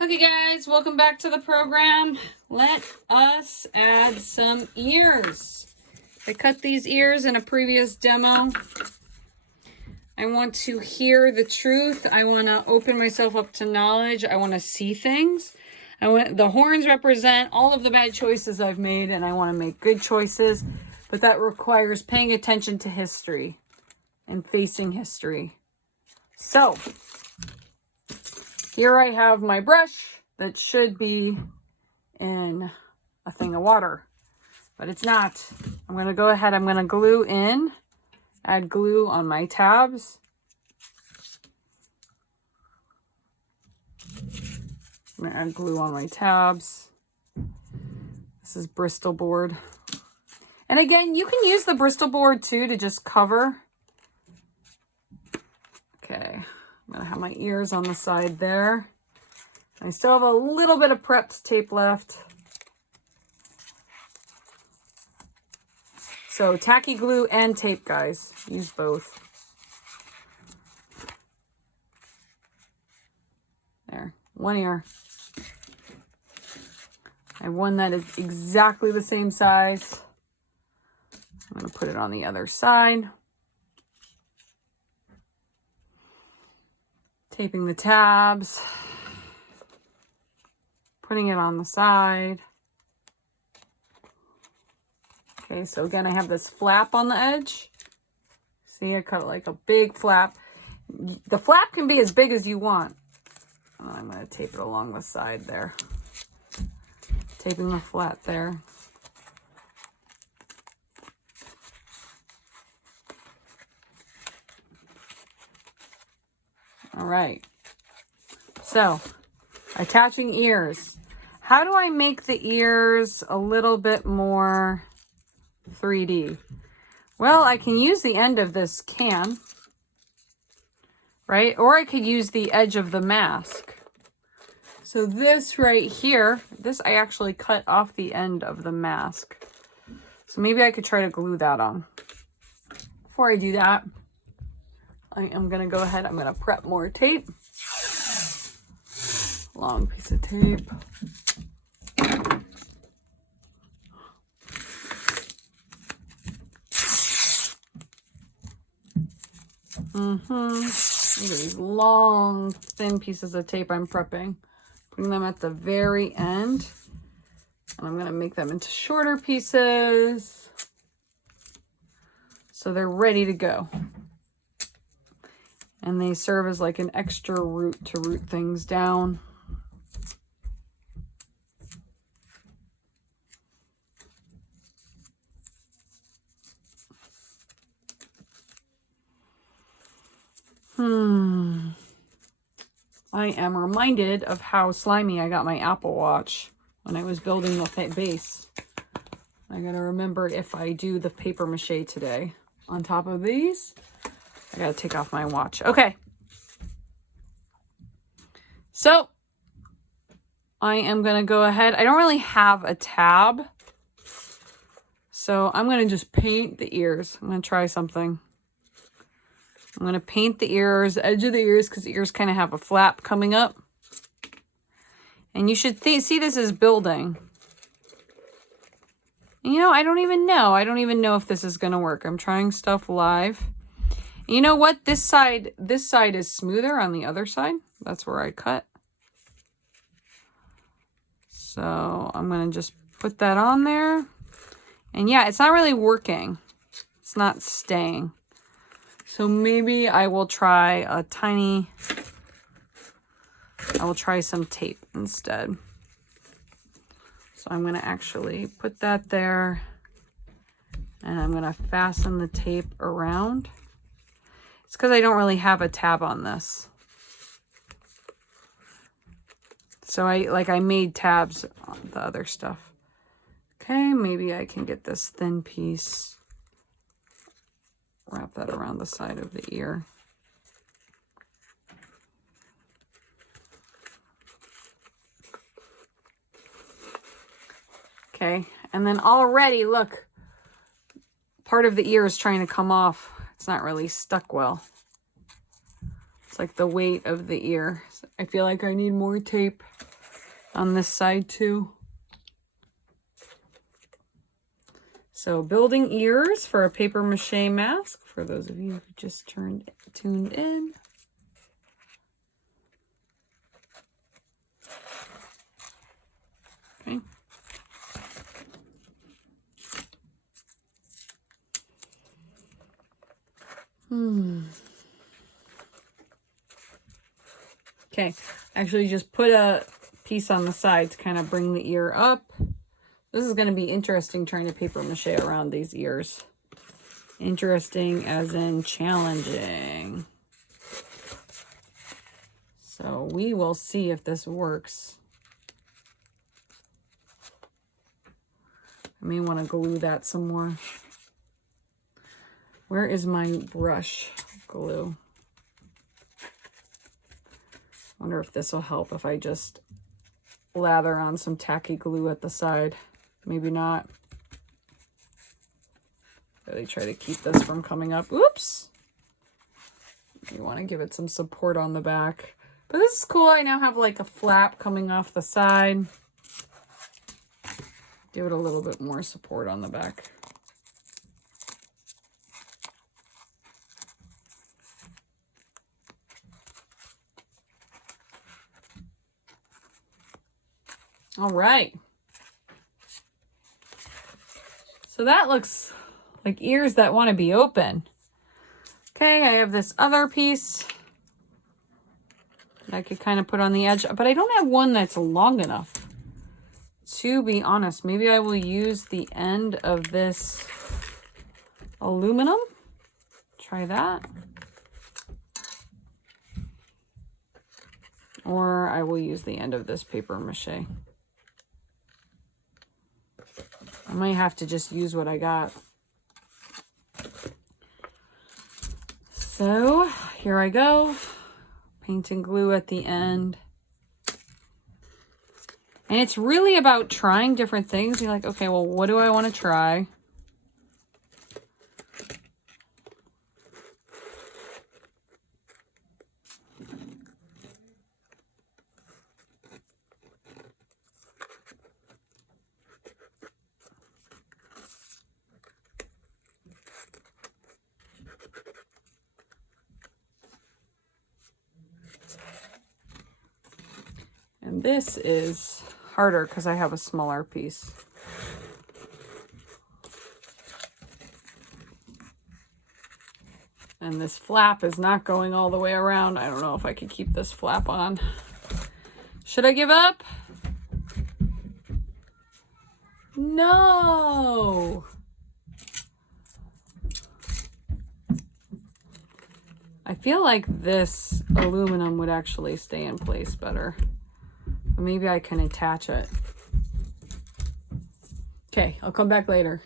Okay guys, welcome back to the program. Let us add some ears. I cut these ears in a previous demo. I want to hear the truth. I want to open myself up to knowledge. I want to see things. The horns represent all of the bad choices I've made, and I want to make good choices, but that requires paying attention to history and facing history. So, here I have my brush that should be in a thing of water, but it's not. I'm going to go ahead, I'm going to glue in, add glue on my tabs. I'm going to add glue on my tabs. This is Bristol board. And again, you can use the Bristol board too to just cover. Okay, I'm going to have my ears on the side there. I still have a little bit of prepped tape left. So tacky glue and tape, guys. Use both. There, one ear. I have one that is exactly the same size. I'm going to put it on the other side. Taping the tabs. Putting it on the side. Okay, so again, I have this flap on the edge. See, I cut it like a big flap. The flap can be as big as you want. I'm going to tape it along the side there. Taping the flat there. All right. So, attaching ears. How do I make the ears a little bit more 3D? Well, I can use the end of this can, right? Or I could use the edge of the mask. So this right here, this I actually cut off the end of the mask. So maybe I could try to glue that on. Before I do that, I am going to go ahead, I'm going to prep more tape. Long piece of tape. Look at these long, thin pieces of tape I'm prepping. Putting them at the very end. And I'm going to make them into shorter pieces so they're ready to go. And they serve as like an extra root to root things down. I am reminded of how slimy I got my Apple Watch when I was building the base. I gotta remember if I do the paper mache today on top of these, I gotta take off my watch. Okay. So I am gonna go ahead. I don't really have a tab, so I'm gonna just paint the ears. I'm gonna try something. I'm going to paint the ears, the edge of the ears, because the ears kind of have a flap coming up. And you should see this is building. And you know, I don't even know. I don't even know if this is going to work. I'm trying stuff live. And you know what? This side is smoother on the other side. That's where I cut. So I'm going to just put that on there. And yeah, it's not really working. It's not staying. So maybe I will try some tape instead. So I'm going to actually put that there. And I'm going to fasten the tape around. It's because I don't really have a tab on this. So I made tabs on the other stuff. Okay, maybe I can get this thin piece. Wrap that around the side of the ear. Okay, and then already, look, part of the ear is trying to come off. It's not really stuck well. It's like the weight of the ear. I feel like I need more tape on this side too. So building ears for a paper mache mask, for those of you who just tuned in. Okay. Okay, actually just put a piece on the side to kind of bring the ear up. This is going to be interesting trying to paper mache around these ears. Interesting as in challenging. So we will see if this works. I may want to glue that some more. Where is my brush glue? Wonder if this will help if I just lather on some tacky glue at the side. Maybe not. Really try to keep this from coming up. Oops! You want to give it some support on the back. But this is cool. I now have like a flap coming off the side. Give it a little bit more support on the back. All right. So that looks like ears that want to be open. Okay, I have this other piece that I could kind of put on the edge, but I don't have one that's long enough. To be honest, maybe I will use the end of this aluminum. Try that. Or I will use the end of this paper mache. I might have to just use what I got. So here I go. Paint and glue at the end. And it's really about trying different things. You're like, okay, well, what do I want to try? And this is harder because I have a smaller piece. And this flap is not going all the way around. I don't know if I could keep this flap on. Should I give up? No! I feel like this aluminum would actually stay in place better. Maybe I can attach it. Okay, I'll come back later.